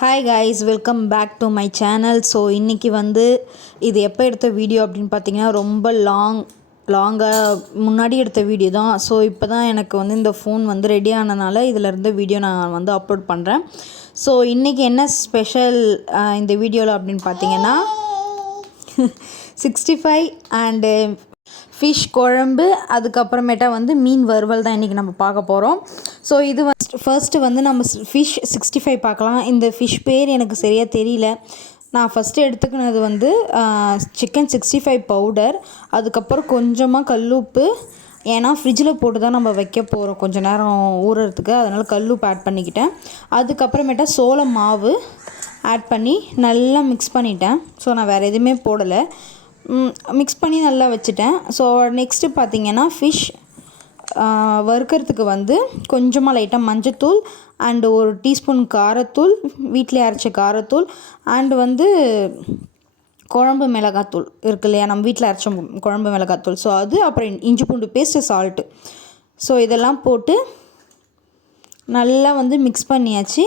Hi guys, welcome back to my channel. So இன்றைக்கி வந்து இது எப்போ எடுத்த வீடியோ அப்படின்னு பார்த்தீங்கன்னா ரொம்ப லாங்காக முன்னாடி எடுத்த வீடியோ தான். ஸோ இப்போ தான் எனக்கு வந்து இந்த ஃபோன் வந்து ரெடி ஆனதுனால இதில் இருந்த வீடியோ நான் வந்து அப்லோட் பண்ணுறேன். ஸோ இன்றைக்கி என்ன ஸ்பெஷல் இந்த வீடியோவில் அப்படின்னு பார்த்தீங்கன்னா 65 அண்டு ஃபிஷ் குழம்பு, அதுக்கப்புறமேட்டா வந்து மீன் வறுவல் தான் இன்றைக்கி நம்ம பார்க்க போகிறோம். ஸோ இது ஃபர்ஸ்ட்டு வந்து நம்ம ஃபிஷ் 65 பார்க்கலாம். இந்த ஃபிஷ் பேர் எனக்கு சரியாக தெரியல. நான் ஃபஸ்ட்டு எடுத்துக்கினது வந்து சிக்கன் 65 பவுடர், அதுக்கப்புறம் கொஞ்சமாக கல்லுப்பு. ஏன்னா ஃப்ரிட்ஜில் போட்டு தான் நம்ம வைக்க போகிறோம் கொஞ்சம் நேரம் ஊறுறதுக்கு, அதனால் கல்லுப்பு ஆட் பண்ணிக்கிட்டேன். அதுக்கப்புறமேட்டா சோள மாவு ஆட் பண்ணி நல்லா மிக்ஸ் பண்ணிட்டேன். ஸோ நான் வேறு எதுவுமே போடலை, மிக்ஸ் பண்ணி நல்லா வச்சுட்டேன். ஸோ நெக்ஸ்ட்டு பார்த்திங்கன்னா ஃபிஷ் வறுக்கிறதுக்கு வந்து கொஞ்சமாக லைட்டாக மஞ்சத்தூள் அண்டு ஒரு டீஸ்பூன் காரத்தூள், வீட்டிலே அரைச்ச காரத்தூள், அண்டு வந்து குழம்பு மிளகாத்தூள் இருக்கு இல்லையா, நம்ம வீட்டில் அரைச்ச குழம்பு மிளகாத்தூள். ஸோ அது அப்புறம் இஞ்சி பூண்டு பேஸ்ட்டு, சால்ட்டு. ஸோ இதெல்லாம் போட்டு நல்லா வந்து மிக்ஸ் பண்ணியாச்சு.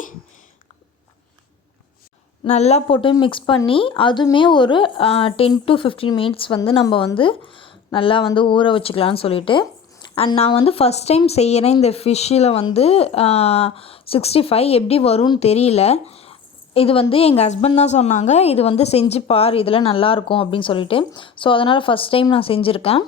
நல்லா போட்டு மிக்ஸ் பண்ணி அதுவுமே ஒரு 10 to 15 மினிட்ஸ் வந்து நம்ம வந்து நல்லா வந்து ஊற வச்சுக்கலான்னு சொல்லிட்டு. அண்ட் நான் வந்து ஃபஸ்ட் டைம் செய்கிறேன் இந்த ஃபிஷ்ஷில் வந்து 65 எப்படி வரும்னு தெரியல. இது வந்து எங்கள் ஹஸ்பண்ட் தான் சொன்னாங்க, இது வந்து செஞ்சு பார், இதில் நல்லாயிருக்கும் அப்படின்னு சொல்லிட்டு. ஸோ அதனால் ஃபஸ்ட் டைம் நான் செஞ்சுருக்கேன்.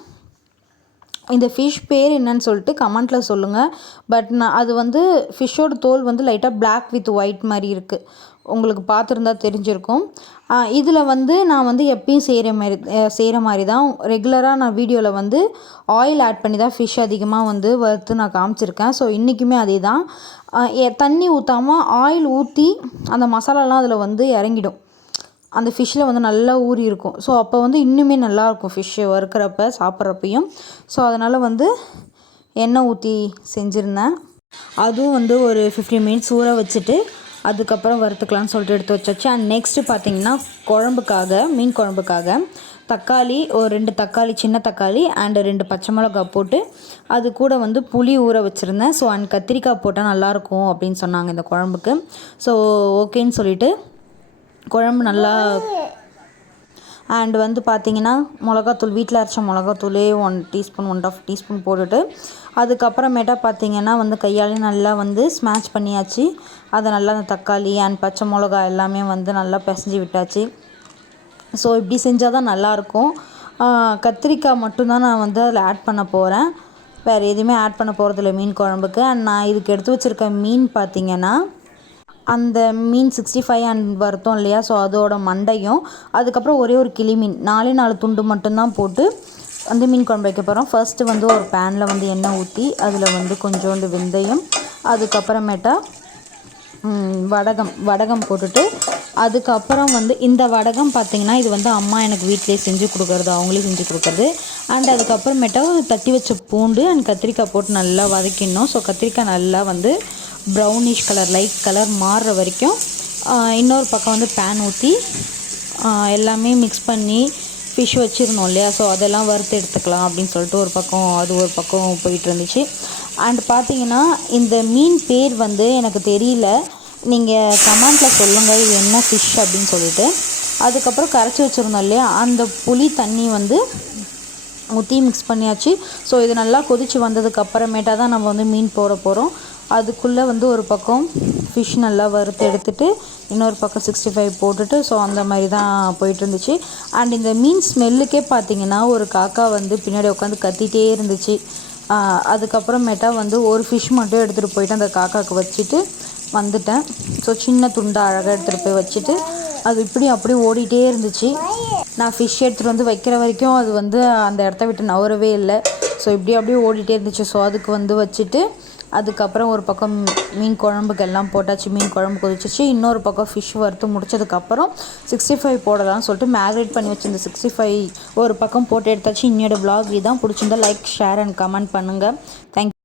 இந்த ஃபிஷ் பேர் என்னன்னு சொல்லிட்டு கமெண்ட்டில் சொல்லுங்கள். பட் நான் அது வந்து ஃபிஷ்ஷோட தோல் வந்து லைட்டாக பிளாக் வித் ஒயிட் மாதிரி இருக்குது, உங்களுக்கு பார்த்துருந்தா தெரிஞ்சிருக்கும். இதில் வந்து நான் வந்து எப்பயும் செய்கிற மாதிரி தான் ரெகுலராக நான் வீடியோவில் வந்து ஆயில் ஆட் பண்ணி தான் ஃபிஷ் அதிகமாக வந்து வறுத்து நான் காமிச்சிருக்கேன். ஸோ இன்றைக்குமே அதே தான், தண்ணி ஊற்றாமல் ஆயில் ஊற்றி அந்த மசாலாலாம் அதில் வந்து இறங்கிடும், அந்த ஃபிஷ்ஷில் வந்து நல்லா ஊறி இருக்கும். ஸோ அப்போ வந்து இன்னுமே நல்லாயிருக்கும் ஃபிஷ்ஷு வறுக்கிறப்ப சாப்பிட்றப்பையும். ஸோ அதனால் வந்து எண்ணெய் ஊற்றி செஞ்சுருந்தேன். அதுவும் வந்து ஒரு 15 மினிட்ஸ் ஊற வச்சுட்டு அதுக்கப்புறம் வறுத்துக்கலான்னு சொல்லிட்டு எடுத்து வச்சாச்சு. அண்ட் நெக்ஸ்ட்டு பார்த்திங்கன்னா குழம்புக்காக, மீன் குழம்புக்காக தக்காளி, ஒரு 2 தக்காளி, சின்ன தக்காளி அண்டு 2 பச்சை மிளகா போட்டு அது கூட வந்து புளி ஊற வச்சுருந்தேன். ஸோ அண்ட் கத்திரிக்காய் போட்டால் நல்லாயிருக்கும் அப்படின்னு சொன்னாங்க இந்த குழம்புக்கு. ஸோ ஓகேன்னு சொல்லிவிட்டு குழம்பு நல்லா அண்ட் வந்து பார்த்திங்கன்னா மிளகாத்தூள், வீட்டில் அரைச்ச மிளகாத்தூளே 1 டீஸ்பூன் 1.5 டீஸ்பூன் போட்டுட்டு அதுக்கப்புறமேட்டா பார்த்திங்கன்னா வந்து கையாலே நல்லா வந்து ஸ்மாஷ் பண்ணியாச்சு. அதை நல்லா அந்த தக்காளி அண்ட் பச்சை மிளகா எல்லாமே வந்து நல்லா பிசைஞ்சு விட்டாச்சு. ஸோ இப்படி செஞ்சால் தான் நல்லாயிருக்கும். கத்திரிக்காய் மட்டும்தான் நான் வந்து அதில் ஆட் பண்ண போகிறேன், வேறு எதுவுமே ஆட் பண்ண போகிறதில்ல மீன் குழம்புக்கு. அண்ட் நான் இதுக்கு எடுத்து வச்சுருக்க மீன் பார்த்திங்கன்னா அந்த மீன் 65 அண்ட் வறுத்தோம் இல்லையா, ஸோ அதோட மண்டையும் அதுக்கப்புறம் ஒரே ஒரு கிளி மீன் 4 துண்டு மட்டும்தான் போட்டு அந்த மீன் குழம்பு வைக்க போகிறோம். ஃபர்ஸ்ட்டு வந்து ஒரு பேனில் வந்து எண்ணெய் ஊற்றி அதில் வந்து கொஞ்சோண்டு வெந்தயம், அதுக்கப்புறமேட்டா வடகம் போட்டுட்டு அதுக்கப்புறம் வந்து இந்த வடகம் பார்த்திங்கன்னா இது வந்து அம்மா எனக்கு வீட்டிலே செஞ்சு கொடுக்குறது, அவங்களே செஞ்சு கொடுக்குறது. அண்ட் அதுக்கப்புறமேட்டா தட்டி வச்ச பூண்டு அண்ட் கத்திரிக்காய் போட்டு நல்லா வதக்கிடணும். ஸோ கத்திரிக்காய் நல்லா வந்து ப்ரௌனிஷ் கலர், லைட் கலர் மாறுற வரைக்கும் இன்னொரு பக்கம் வந்து பேன் ஊற்றி எல்லாமே மிக்ஸ் பண்ணி ஃபிஷ் வச்சுருந்தோம் இல்லையா, ஸோ அதெல்லாம் வறுத்து எடுத்துக்கலாம் அப்படின்னு சொல்லிட்டு ஒரு பக்கம் போயிட்டு இருந்துச்சு. அண்ட் பார்த்திங்கன்னா இந்த மீன் பேர் வந்து எனக்கு தெரியல, நீங்கள் கமெண்ட்டில் சொல்லுங்கள் இது என்ன ஃபிஷ் அப்படின்னு சொல்லிட்டு. அதுக்கப்புறம் கரைச்சி வச்சுருந்தோம் இல்லையா, அந்த புளி தண்ணி வந்து ஊற்றி மிக்ஸ் பண்ணியாச்சு. ஸோ இது நல்லா கொதித்து வந்ததுக்கப்புறமேட்டா தான் நம்ம வந்து மீன் போட போகிறோம். அதுக்குள்ளே வந்து ஒரு பக்கம் ஃபிஷ் நல்லா வறுத்து எடுத்துகிட்டு இன்னொரு பக்கம் 65 போட்டுட்டு, ஸோ அந்த மாதிரி தான் போயிட்டு இருந்துச்சு. அண்ட் இந்த மீன் ஸ்மெல்லுக்கே பார்த்திங்கன்னா ஒரு காக்கா வந்து பின்னாடி உட்காந்து கத்திகிட்டே இருந்துச்சு. அதுக்கப்புறமேட்டா வந்து ஒரு ஃபிஷ் மட்டும் எடுத்துகிட்டு போயிட்டு அந்த காக்காவுக்கு வச்சுட்டு வந்துட்டேன். ஸோ சின்ன துண்டை அழகாக எடுத்துகிட்டு போய் வச்சுட்டு அது இப்படி அப்படி ஓடிட்டே இருந்துச்சு. நான் ஃபிஷ் எடுத்துகிட்டு வந்து வைக்கிற வரைக்கும் அது வந்து அந்த இடத்த விட்டு நவரவே இல்லை. ஸோ இப்படி அப்படியே ஓடிட்டே இருந்துச்சு. ஸோ அதுக்கு வந்து வச்சுட்டு அதுக்கப்புறம் ஒரு பக்கம் மீன் குழம்புக்கு எல்லாம் போட்டாச்சு, மீன் குழம்பு கொதிச்சிச்சு. இன்னொரு பக்கம் ஃபிஷ் வறுத்து முடிச்சதுக்கப்புறம் 65 போடலாம்னு சொல்லிட்டு மேக்னேட் பண்ணி வச்சுருந்த 65 ஒரு பக்கம் போட்டு எடுத்தாச்சு. இன்னோட vlog இதான், பிடிச்சிருந்தா லைக், ஷேர் அண்ட் கமெண்ட் பண்ணுங்கள். தேங்க்யூ.